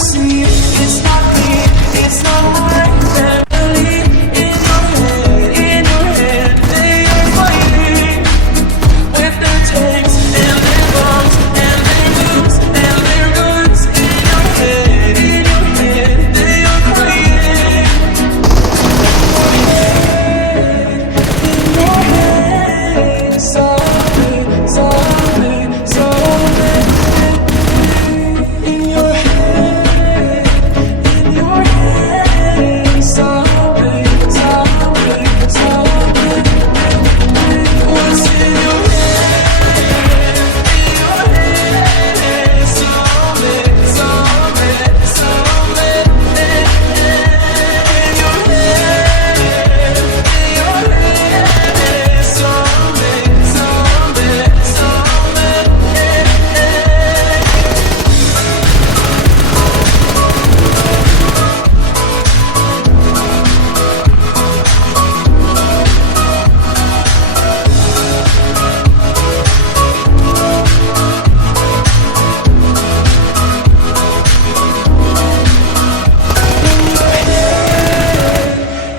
see it's not me, it's not like that. In your head, they are fighting with their tanks and their bombs and their nukes and their guns. In your head, they are crying. In your head, zombie, zombie, zombie. In your head, zombie, zombie, zombie. What's in your head? In your head, zombie, zombie, zombie. In your head, zombie, zombie, zombie.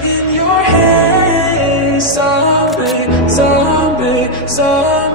In your head, zombie, zombie, zombie.